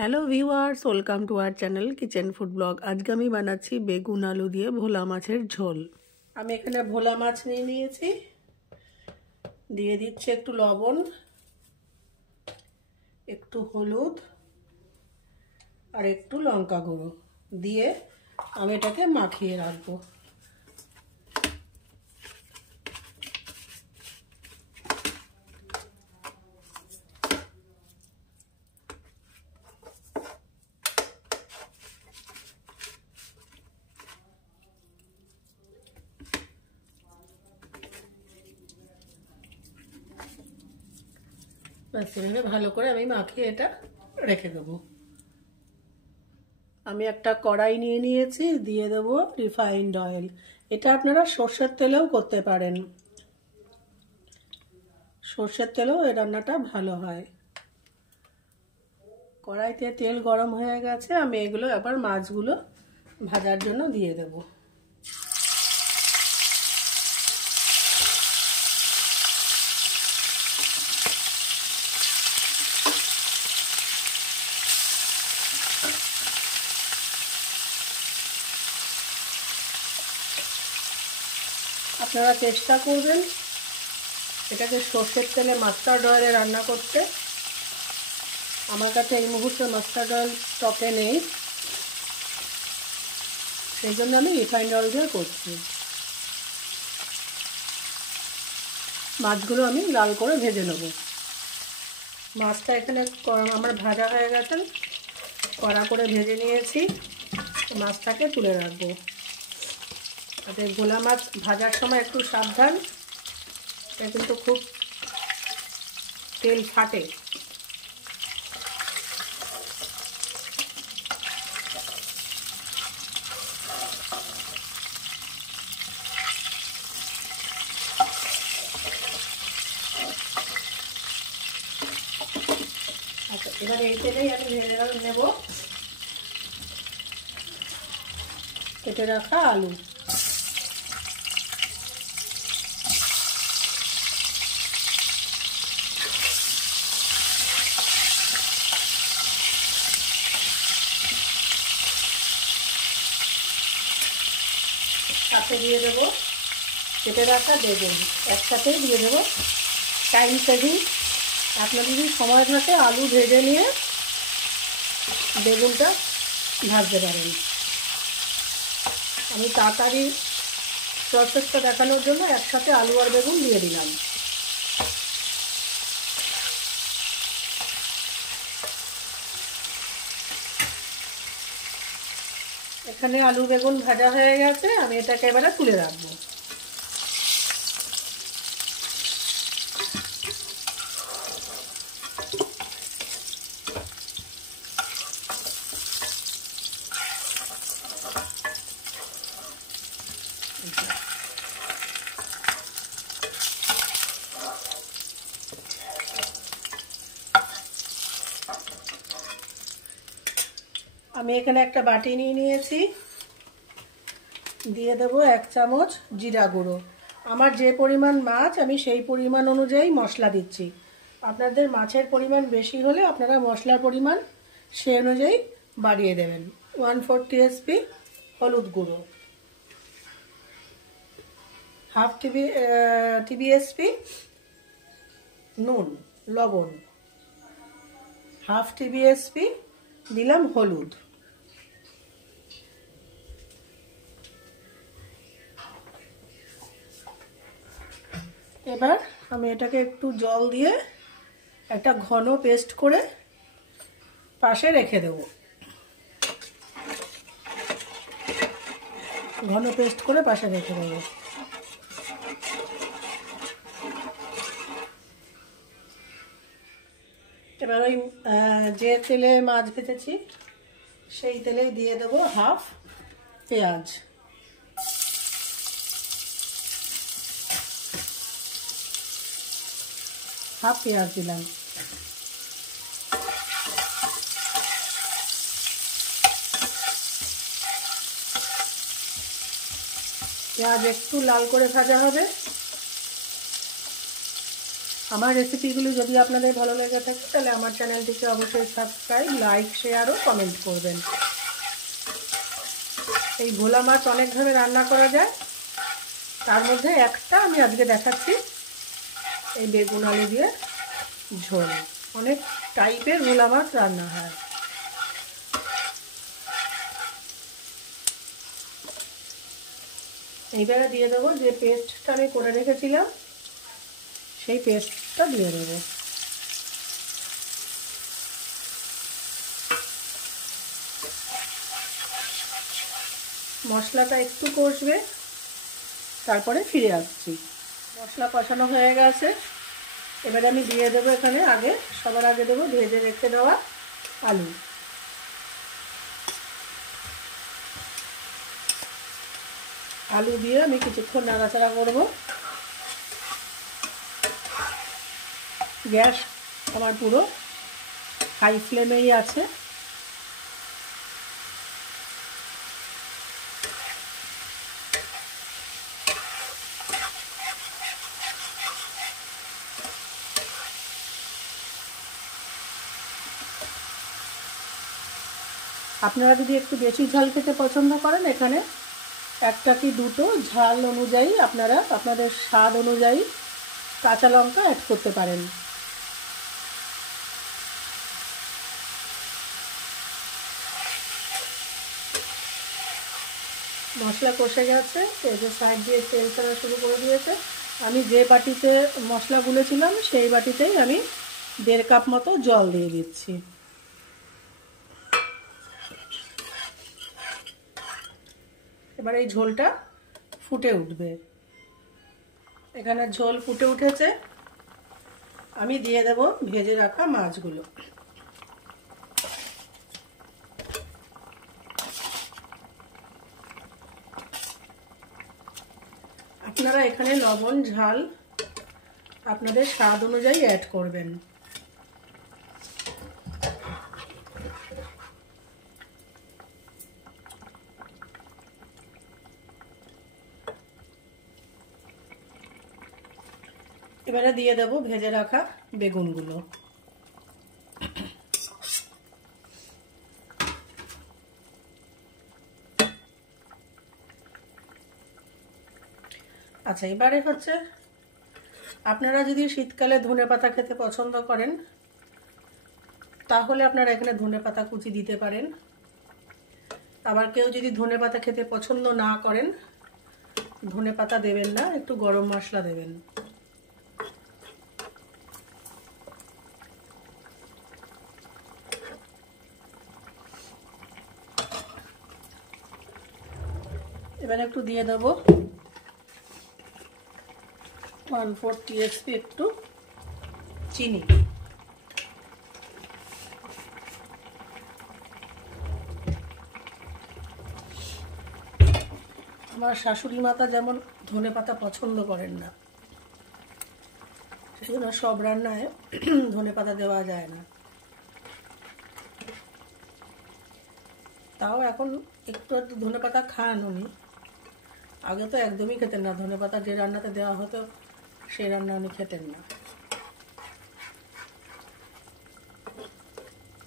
Hello viewers, welcome to our channel kitchen food blog. আজকে আমি বানাচ্ছি বেগুন আলু দিয়ে ভোলা মাছের ঝোল। আমি এখানে ভোলা মাছ নিয়ে নিয়েছি, দিয়ে দিচ্ছি একটু লবণ, একটু হলুদ আর একটু লঙ্কা গুঁড়ো দিয়ে আমি এটাকে মাখিয়ে রাখবো। এভাবে ভালো করে আমি মাখিয়ে এটা রেখে দেবো। আমি একটা কড়াই নিয়ে নিয়েছি, দিয়ে দেবো রিফাইন্ড অয়েল। এটা আপনারা সর্ষের তেলেও করতে পারেন, সর্ষের তেলেও এই রান্নাটা ভালো হয়। কড়াইতে তেল গরম হয়ে গেছে, আমি এগুলো এবার মাছগুলো ভাজার জন্য দিয়ে দেব। আপনারা চেষ্টা করবেন এটাকে সর্ষের তেলে মাস্টার্ড অয়েলে রান্না করতে। আমার কাছে এই মুহূর্তে মাস্টার্ড অয়েল স্টকে নেই, সেই জন্য আমি রিফাইন্ড অয়েল দিয়ে করছি। মাছগুলো আমি লাল করে ভেজে নেব। মাছটা এখানে আমার ভাজা হয়ে গেছে, কড়া করে ভেজে নিয়েছি। মাছটাকে তুলে রাখবো। তাতে ভোলা মাছ ভাজার সময় একটু সাবধান, এটা কিন্তু খুব তেল ফাটে। আচ্ছা, এবার এই তেলেই আমি ভেজে নেব কেটে রাখা আলু। সাথে দিয়ে দেবো কেটে রাখা বেগুন, একসাথেই দিয়ে দেবো। টাইম সেভিং, আপনার যদি সময় থাকে আলু ভেজে নিয়ে বেগুনটা ভাজতে পারেন। আমি তাড়াতাড়ি প্রসেসটা দেখানোর জন্য একসাথে আলু আর বেগুন দিয়ে দিলাম। এখানে আলু বেগুন ভাজা হয়ে গেছে, আমি এটাকে এবারে তুলে রাখবো। আমি এখানে একটা বাটি নিয়ে নিয়েছি, দিয়ে দেবো 1 চামচ জিরা গুঁড়ো। আমার যে পরিমাণ মাছ আমি সেই পরিমাণ অনুযায়ী মশলা দিচ্ছি। আপনাদের মাছের পরিমাণ বেশি হলে আপনারা মশলার পরিমাণ সেই অনুযায়ী বাড়িয়ে দেবেন। 1/4 টিএসপি হলুদ গুঁড়ো, হাফ টিবিএসপি নুন লবণ, হাফ টিবিএসপি দিলাম হলুদ। এবার আমি এটাকে একটু জল দিয়ে একটা ঘন পেস্ট করে পাশে রেখে দেব। ঘন পেস্ট করে পাশে রেখে দেব। এবার ওই যে তেলে মাছ ভেজেছি সেই তেলে দিয়ে দেব হাফ পেঁয়াজ। হাফ পেঁয়াজ দিলাম। পেঁয়াজ একটু লাল করে ভাজা হবে। আমার রেসিপিগুলি যদি আপনাদের ভালো লেগে থাকে তাহলে আমার চ্যানেলটিকে অবশ্যই সাবস্ক্রাইব, লাইক, শেয়ার ও কমেন্ট করবেন। এই ভোলা মাছ অনেকভাবে রান্না করা যায়, তার মধ্যে একটা আমি আজকে দেখাচ্ছি এই বেগুন আলু দিয়ে ঝোল। অনেক টাইপের ভোলা মাছ রান্না হয়। এইবারে দিয়ে দেবো যে পেস্টটা আমি করে রেখেছিলাম, সেই পেস্টটা দিয়ে দেবো। মশলাটা একটু কষবে, তারপরে ফিরে আসছি। মশলা কষানো হয়ে গেছে, এবারে আমি দিয়ে দেবো এখানে সবার আগে দেবো ভেজে রেখে দেওয়া আলু। আলু দিয়ে আমি কিছুক্ষণ নাড়াচাড়া করব। গ্যাস আমার পুরো হাই ফ্লেমেই আছে। আপনারা যদি একটু বেশি ঝাল খেতে পছন্দ করেন, এখানে একটা কি দুটো ঝাল অনুযায়ী আপনারা আপনাদের স্বাদ অনুযায়ী কাঁচা লঙ্কা অ্যাড করতে পারেন। মশলা কষে গেছে, এই যে সাইড দিয়ে তেল ছাড়া শুরু করে দিয়েছে। আমি যে বাটিতে মশলা গুলেছিলাম সেই বাটিতেই আমি 1.5 কাপ মতো জল দিয়ে দিচ্ছি। এবার এই ঝোলটা ফুটে উঠবে। এখানে ঝোল ফুটে উঠেছে, আমি দিয়ে দেব ভেজে রাখা মাছগুলো। আপনারা এখানে লবণ ঝাল আপনাদের স্বাদ অনুযায়ী অ্যাড করবেন। এবারে দিয়ে দেব ভেজে রাখা বেগুনগুলো। আচ্ছা, এবারে হচ্ছে আপনারা যদি শীতকালে ধনেপাতা খেতে পছন্দ করেন তাহলে আপনারা এখানে ধনেপাতা কুচি দিতে পারেন। আবার কেউ যদি ধনেপাতা খেতে পছন্দ না করেন, ধনেপাতা দেবেন না, একটু গরম মশলা দেবেন। এবারে একটু দিয়ে দেব 1/4 টিএসপি একটু চিনি। আমার শাশুড়ি মাতা যেমন ধনেপাতা পছন্দ করেন না, সেজন্য সব রান্নায় ধনেপাতা দেওয়া যায় না। তাও এখন একটু একটু ধনেপাতা খান উনি। আগে তো একদমই খেতেন না, ধনেপাতা যে রান্নাতে দেওয়া হতো সেই রান্না উনি খেতেন না।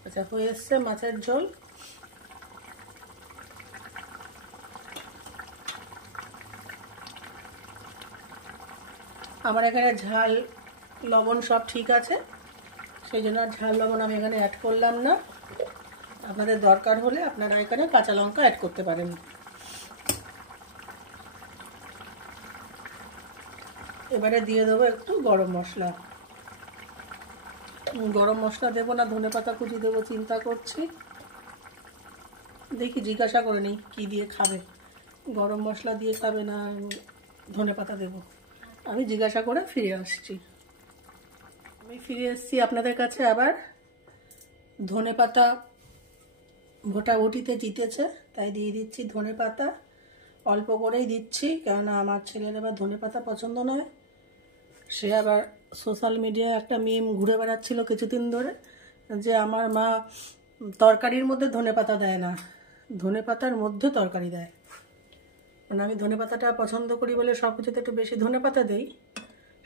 আচ্ছা, হয়ে এসছে মাছের ঝোল। আমার এখানে ঝাল লবণ সব ঠিক আছে, সেই জন্য ঝাল লবণ আমি এখানে অ্যাড করলাম না। আপনাদের দরকার হলে আপনারা এখানে কাঁচা লঙ্কা অ্যাড করতে পারেন। এবারে দিয়ে দেবো একটু গরম মশলা। গরম মশলা দেবো না ধনেপাতা কুচি দেবো চিন্তা করছি, দেখি জিজ্ঞাসা করে নিই কী দিয়ে খাবে, গরম মশলা দিয়ে খাবে না ধনেপাতা দেবো। আমি জিজ্ঞাসা করে ফিরে আসছি। আমি ফিরে এসেছি আপনাদের কাছে আবার। ধনেপাতা ভোটাভুটিতে জিতেছে, তাই দিয়ে দিচ্ছি ধনেপাতা। অল্প করেই দিচ্ছি, কেননা আমার ছেলের আবার ধনেপাতা পছন্দ নয়। সে আবার সোশ্যাল মিডিয়ায় একটা মিম ঘুরে বেড়াচ্ছিল কিছুদিন ধরে, যে আমার মা তরকারির মধ্যে ধনেপাতা দেয় না, ধনেপাতার মধ্যে তরকারি দেয়। মানে আমি ধনেপাতাটা পছন্দ করি বলে সব কিছুতে একটু বেশি ধনেপাতা দেই,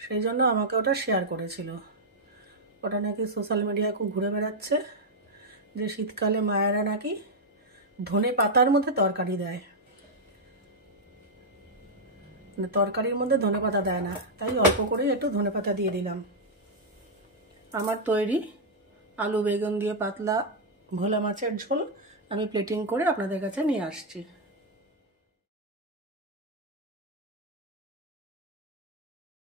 সেই জন্য আমাকে ওটা শেয়ার করেছিল। ওটা নাকি সোশ্যাল মিডিয়ায় খুব ঘুরে বেড়াচ্ছে, যে শীতকালে মায়েরা নাকি ধনে পাতার মধ্যে তরকারি দেয়, মানে তরকারির মধ্যে ধনে পাতা দেয় না, তাই অল্প করেই একটু ধনে পাতা দিয়ে দিলাম। আমার তৈরি আলু বেগুন দিয়ে পাতলা ভোলা মাছের ঝোল আমি প্লেটিং করে আপনাদের কাছে নিয়ে আসছি।